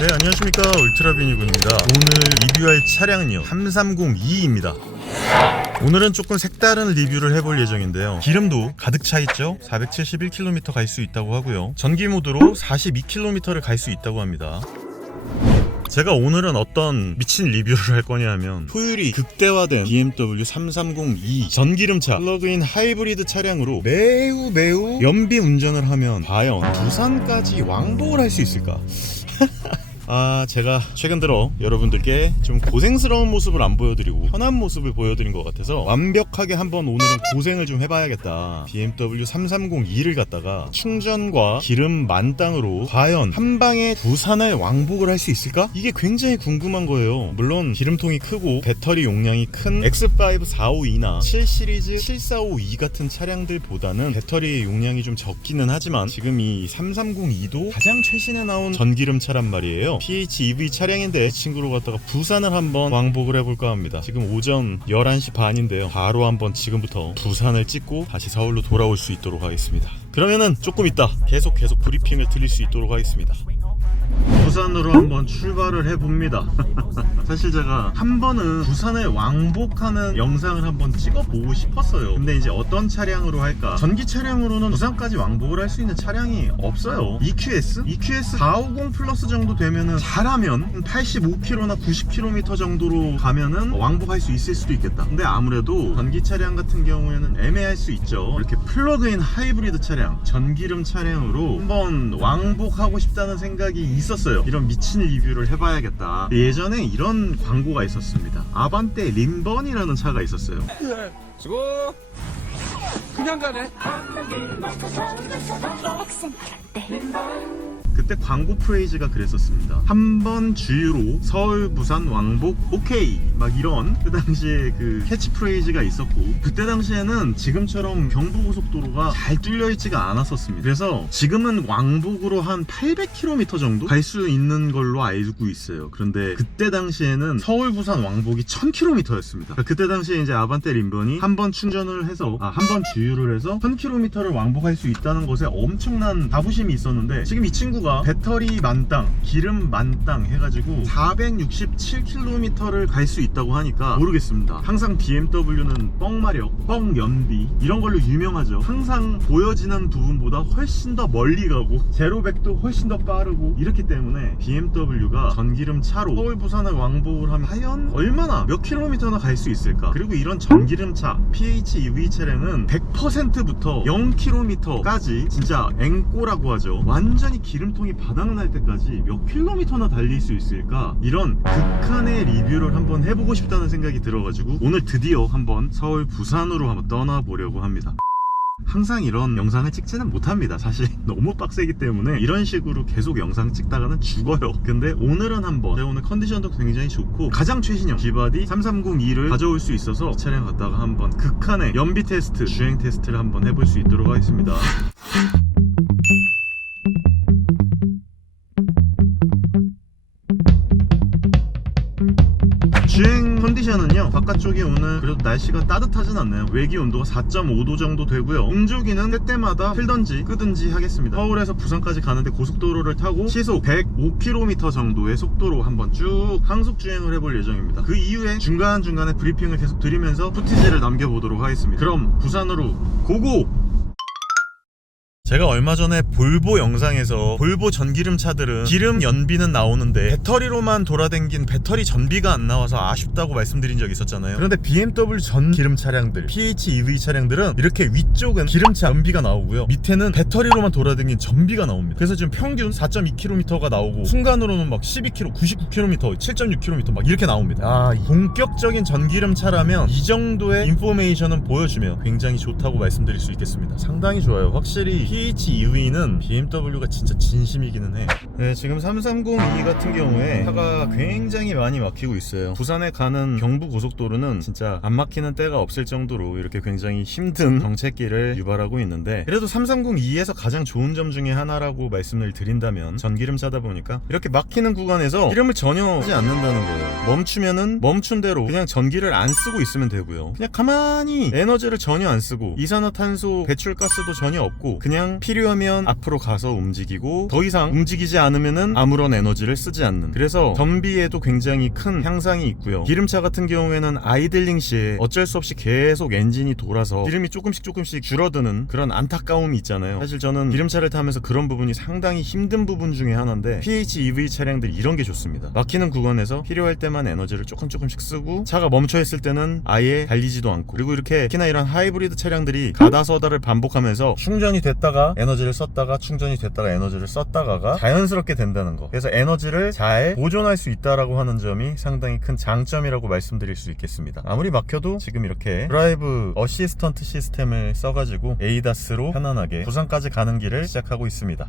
네, 안녕하십니까, 울트라비니군입니다. 오늘 리뷰할 차량은요 330E입니다 오늘은 조금 색다른 리뷰를 해볼 예정인데요. 기름도 가득 차 있죠. 471km 갈 수 있다고 하고요, 전기 모드로 42km를 갈 수 있다고 합니다. 제가 오늘은 어떤 미친 리뷰를 할 거냐면, 효율이 극대화된 BMW 330E 전기름차 플러그인 하이브리드 차량으로 매우 연비 운전을 하면 과연 부산까지 왕복을 할 수 있을까? 제가 최근 들어 여러분들께 좀 고생스러운 모습을 안 보여드리고 편한 모습을 보여드린 것 같아서 완벽하게 한번 오늘은 고생을 좀 해봐야겠다. BMW 330E를 갖다가 충전과 기름 만땅으로 과연 한방에 부산을 왕복을 할 수 있을까? 이게 굉장히 궁금한 거예요. 물론 기름통이 크고 배터리 용량이 큰 X5 452나 7시리즈 7452 같은 차량들보다는 배터리 용량이 좀 적기는 하지만, 지금 이 330E도 가장 최신에 나온 전기름차란 말이에요. PHEV 차량인데 이 친구로 갖다가 부산을 한번 왕복을 해볼까 합니다. 지금 오전 11시 반인데요. 바로 한번 지금부터 부산을 찍고 다시 서울로 돌아올 수 있도록 하겠습니다. 그러면은 조금 있다 계속 브리핑을 드릴 수 있도록 하겠습니다. 부산으로 한번 출발을 해봅니다. 사실 제가 한 번은 부산에 왕복하는 영상을 한번 찍어보고 싶었어요. 근데 이제 어떤 차량으로 할까? 전기 차량으로는 부산까지 왕복을 할 수 있는 차량이 없어요. EQS 450 플러스 정도 되면은 잘하면 85km나 90km 정도로 가면은 왕복할 수 있을 수도 있겠다. 근데 아무래도 전기 차량 같은 경우에는 애매할 수 있죠. 이렇게 플러그인 하이브리드 차량, 전기름 차량으로 한번 왕복하고 싶다는 생각이 있었어요. 이런 미친 리뷰를 해봐야겠다. 예전에 이런 광고가 있었습니다. 아반떼 림번이라는 차가 있었어요. 수고. 그냥 가네. 그때 광고 프레이즈가 그랬었습니다. 한 번 주유로 서울 부산 왕복 오케이, 막 이런 그 당시에 그 캐치프레이즈가 있었고, 그때 당시에는 지금처럼 경부고속도로가 잘 뚫려 있지가 않았었습니다. 그래서 지금은 왕복으로 한 800km 정도 갈 수 있는 걸로 알고 있어요. 그런데 그때 당시에는 서울 부산 왕복이 1000km였습니다. 그때 당시에 이제 아반떼 림번이 한 번 충전을 해서 한 번 주유를 해서 1000km를 왕복할 수 있다는 것에 엄청난 자부심이 있었는데, 지금 이 친구가 배터리 만땅, 기름 만땅 해가지고 467km를 갈 수 있다고 하니까 모르겠습니다. 항상 BMW는 뻥마력, 뻥연비 이런 걸로 유명하죠. 항상 보여지는 부분보다 훨씬 더 멀리 가고 제로백도 훨씬 더 빠르고, 이렇기 때문에 BMW가 전기름 차로 서울 부산을 왕복을 하면 과연 얼마나 몇 킬로미터나 갈 수 있을까? 그리고 이런 전기름차 PHEV 차량은 100%부터 0km까지 진짜 앵꼬라고 하죠. 완전히 기름통이 바닥날 때까지 몇 킬로미터나 달릴 수 있을까? 이런 극한의 리뷰를 한번 해보고 싶다는 생각이 들어가지고 오늘 드디어 한번 서울 부산으로 한번 떠나보려고 합니다. 항상 이런 영상을 찍지는 못합니다. 사실 너무 빡세기 때문에 이런 식으로 계속 영상 찍다가는 죽어요. 근데 오늘은 한번, 제가 오늘 컨디션도 굉장히 좋고 가장 최신형 G바디 330E를 가져올 수 있어서 이 차량 갖다가 한번 극한의 연비 테스트, 주행 테스트를 한번 해볼 수 있도록 하겠습니다. 주행 컨디션은요, 바깥쪽이 오늘 그래도 날씨가 따뜻하진 않네요. 외기 온도가 4.5도 정도 되고요. 응조기는 때때마다 틀던지 끄든지 하겠습니다. 서울에서 부산까지 가는데 고속도로를 타고 시속 105km 정도의 속도로 한번 쭉 항속 주행을 해볼 예정입니다. 그 이후에 중간중간에 브리핑을 계속 드리면서 푸티지를 남겨보도록 하겠습니다. 그럼 부산으로 고고! 제가 얼마 전에 볼보 영상에서 볼보 전기름 차들은 기름 연비는 나오는데 배터리로만 돌아댕긴 배터리 전비가 안 나와서 아쉽다고 말씀드린 적이 있었잖아요. 그런데 BMW 전기름 차량들, PHEV 차량들은 이렇게 위쪽은 기름차 연비가 나오고요, 밑에는 배터리로만 돌아댕긴 전비가 나옵니다. 그래서 지금 평균 4.2km가 나오고 순간으로는 막 12km, 99km, 7.6km 막 이렇게 나옵니다. 본격적인 전기름 차라면 이 정도의 인포메이션은 보여주면 굉장히 좋다고 말씀드릴 수 있겠습니다. 상당히 좋아요. 확실히 PHEV는 BMW가 진짜 진심이기는 해. 네, 지금 330E 같은 경우에 차가 굉장히 많이 막히고 있어요. 부산에 가는 경부고속도로는 진짜 안 막히는 때가 없을 정도로 이렇게 굉장히 힘든 정체길을 유발하고 있는데, 그래도 330E에서 가장 좋은 점 중에 하나라고 말씀을 드린다면, 전기름 차다 보니까 이렇게 막히는 구간에서 기름을 전혀 하지 않는다는 거예요. 멈추면은 멈춘 대로 그냥 전기를 안 쓰고 있으면 되고요. 그냥 가만히 에너지를 전혀 안 쓰고 이산화탄소 배출가스도 전혀 없고 그냥 그냥 필요하면 앞으로 가서 움직이고 더 이상 움직이지 않으면은 아무런 에너지를 쓰지 않는, 그래서 전비에도 굉장히 큰 향상이 있고요. 기름차 같은 경우에는 아이들링 시에 어쩔 수 없이 계속 엔진이 돌아서 기름이 조금씩 줄어드는 그런 안타까움이 있잖아요. 사실 저는 기름차를 타면서 그런 부분이 상당히 힘든 부분 중에 하나인데 PHEV 차량들이 이런 게 좋습니다. 막히는 구간에서 필요할 때만 에너지를 조금씩 쓰고 차가 멈춰 있을 때는 아예 달리지도 않고, 그리고 이렇게 특히나 이런 하이브리드 차량들이 가다서다를 반복하면서 충전이 됐다가 에너지를 썼다가 충전이 됐다가 에너지를 썼다가가 자연스럽게 된다는 거, 그래서 에너지를 잘 보존할 수 있다라고 하는 점이 상당히 큰 장점이라고 말씀드릴 수 있겠습니다. 아무리 막혀도 지금 이렇게 드라이브 어시스턴트 시스템을 써가지고 에이다스로 편안하게 부산까지 가는 길을 시작하고 있습니다.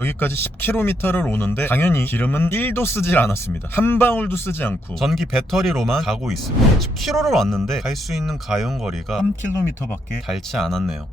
여기까지 10km를 오는데 당연히 기름은 1도 쓰질 않았습니다. 한 방울도 쓰지 않고 전기 배터리로만 가고 있습니다. 10km를 왔는데 갈 수 있는 가용거리가 3km밖에 닳지 않았네요.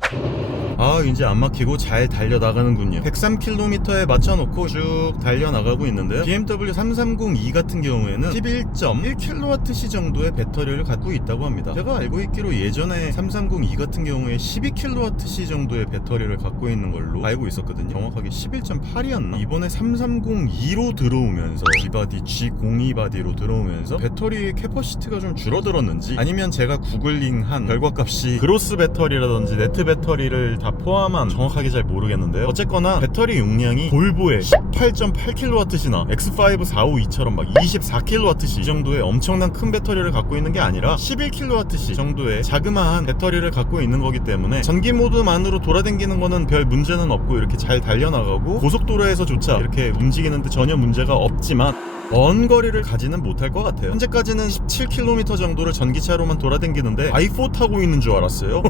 아, 이제 안 막히고 잘 달려나가는군요. 103km에 맞춰놓고 쭉 달려나가고 있는데요. BMW 330e 같은 경우에는 11.1kWh 정도의 배터리를 갖고 있다고 합니다. 제가 알고 있기로 예전에 330e 같은 경우에 12kWh 정도의 배터리를 갖고 있는 걸로 알고 있었거든요. 정확하게 11.8이었나? 이번에 330e로 들어오면서 G바디, G02 바디로 들어오면서 배터리의 캐퍼시티가 좀 줄어들었는지, 아니면 제가 구글링한 결과값이 그로스 배터리라든지 네트 배터리를 다 포함한 정확하게 잘 모르겠는데요. 어쨌거나 배터리 용량이 볼보의 18.8kWh나 X5 452처럼 막 24kWh 정도의 엄청난 큰 배터리를 갖고 있는 게 아니라 11kWh 정도의 자그마한 배터리를 갖고 있는 거기 때문에 전기 모드만으로 돌아다니는 거는 별 문제는 없고 이렇게 잘 달려나가고 고속도로에서조차 이렇게 움직이는데 전혀 문제가 없지만 먼 거리를 가지는 못할 것 같아요. 현재까지는 17km 정도를 전기차로만 돌아다니는데 i4 타고 있는 줄 알았어요.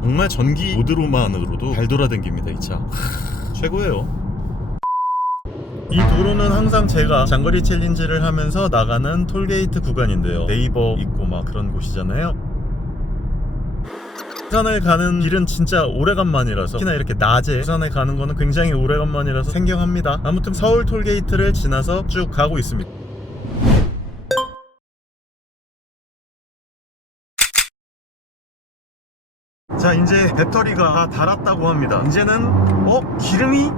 정말 전기 모드로만으로도 잘 돌아다닙니다, 이 차. 최고예요. 이 도로는 항상 제가 장거리 챌린지를 하면서 나가는 톨게이트 구간인데요. 네이버 있고 막 그런 곳이잖아요. 부산을 가는 길은 진짜 오래간만이라서, 특히나 이렇게 낮에 부산에 가는 거는 굉장히 오래간만이라서 생경합니다. 아무튼 서울 톨게이트를 지나서 쭉 가고 있습니다. 자, 이제 배터리가 다 닳았다고 합니다. 이제는 기름이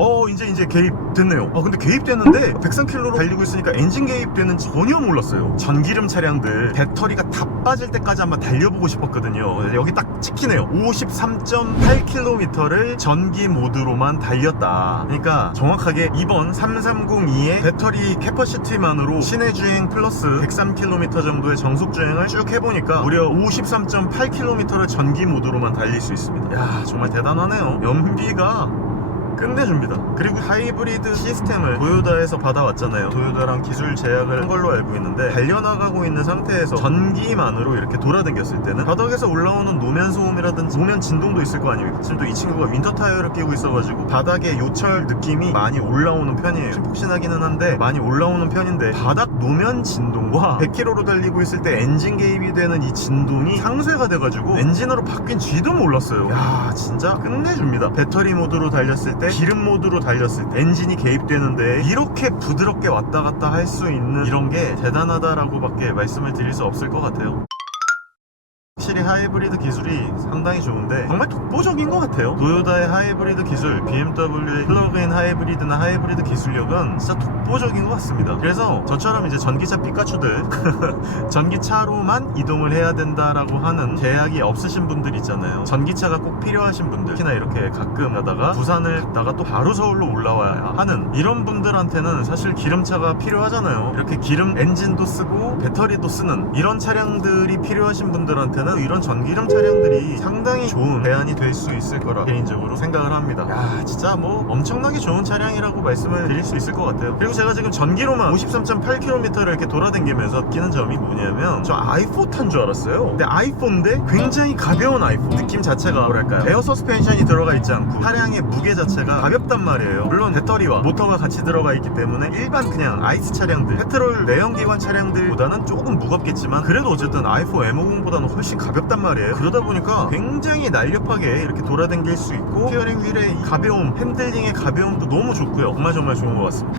이제 개입됐네요. 근데 개입됐는데 103km로 달리고 있으니까 엔진 개입되는지 전혀 몰랐어요. 전기름 차량들 배터리가 다 빠질 때까지 한번 달려보고 싶었거든요. 여기 딱 찍히네요. 53.8km를 전기 모드로만 달렸다. 그러니까 정확하게 이번 330e의 배터리 캐퍼시티만으로 시내 주행 플러스 103km 정도의 정속 주행을 쭉 해보니까 무려 53.8km를 전기 모드로만 달릴 수 있습니다. 야, 정말 대단하네요. 연비가 끝내줍니다. 그리고 하이브리드 시스템을 도요다에서 받아왔잖아요. 도요다랑 기술 제약을 한 걸로 알고 있는데, 달려나가고 있는 상태에서 전기만으로 이렇게 돌아다녔을 때는 바닥에서 올라오는 노면 소음이라든지 노면 진동도 있을 거 아닙니까? 지금 또 이 친구가 윈터 타이어를 끼고 있어가지고 바닥에 요철 느낌이 많이 올라오는 편이에요. 좀 폭신하기는 한데 많이 올라오는 편인데, 바닥 노면 진동과 100km로 달리고 있을 때 엔진 개입이 되는 이 진동이 상쇄가 돼가지고 엔진으로 바뀐지도 몰랐어요. 야, 진짜 끝내줍니다. 배터리 모드로 달렸을 때, 기름 모드로 달렸을 때 엔진이 개입되는데 이렇게 부드럽게 왔다 갔다 할 수 있는 이런 게 대단하다라고 밖에 말씀을 드릴 수 없을 것 같아요. 확실히 하이브리드 기술이 상당히 좋은데 정말 독보적인 것 같아요. 도요다의 하이브리드 기술, BMW의 플러그인 하이브리드나 하이브리드 기술력은 진짜 독보적인 것 같습니다. 그래서 저처럼 이제 전기차 피카츄들 전기차로만 이동을 해야 된다라고 하는 제약이 없으신 분들 있잖아요. 전기차가 꼭 필요하신 분들, 특히나 이렇게 가끔 가다가 부산을 갔다가 또 바로 서울로 올라와야 하는 이런 분들한테는 사실 기름차가 필요하잖아요. 이렇게 기름 엔진도 쓰고 배터리도 쓰는 이런 차량들이 필요하신 분들한테는 이런 전기름 차량들이 상당히 좋은 대안이 될 수 있을 거라 개인적으로 생각을 합니다. 야, 진짜 뭐 엄청나게 좋은 차량이라고 말씀을 드릴 수 있을 것 같아요. 그리고 제가 지금 전기로만 53.8km를 이렇게 돌아다니면서 느끼는 점이 뭐냐면, 저 i4 탄 줄 알았어요. 근데 i4인데 굉장히 가벼운 i4. 느낌 자체가 뭐랄까요, 에어 서스펜션이 들어가 있지 않고 차량의 무게 자체가 가볍단 말이에요. 물론 배터리와 모터가 같이 들어가 있기 때문에 일반 그냥 아이스 차량들, 페트롤 내연기관 차량들보다는 조금 무겁겠지만 그래도 어쨌든 i4 M50보다는 훨씬 가볍단 말이에요. 그러다 보니까 굉장히 날렵하게 이렇게 돌아다닐 수 있고, 스티어링 휠의 이 가벼움, 핸들링의 가벼움도 너무 좋고요. 정말 좋은 것 같습니다.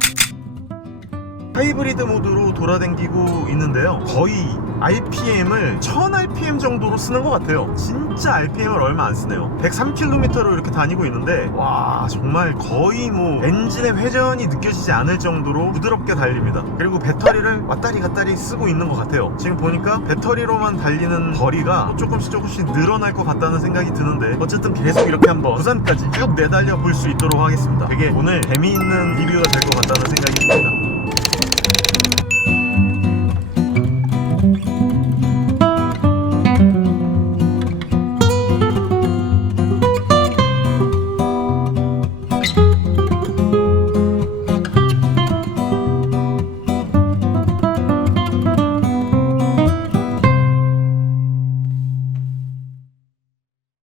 하이브리드 모드로 돌아다니고 있는데요. 거의 RPM을 1000rpm 정도로 쓰는 것 같아요. 진짜 RPM을 얼마 안 쓰네요. 103km로 이렇게 다니고 있는데 와 정말 거의 뭐 엔진의 회전이 느껴지지 않을 정도로 부드럽게 달립니다. 그리고 배터리를 왔다리 갔다리 쓰고 있는 것 같아요. 지금 보니까 배터리로만 달리는 거리가 조금씩 늘어날 것 같다는 생각이 드는데 어쨌든 계속 이렇게 한번 부산까지 쭉 내달려 볼 수 있도록 하겠습니다. 되게 오늘 재미있는 리뷰가 될 것 같다는 생각이 듭니다.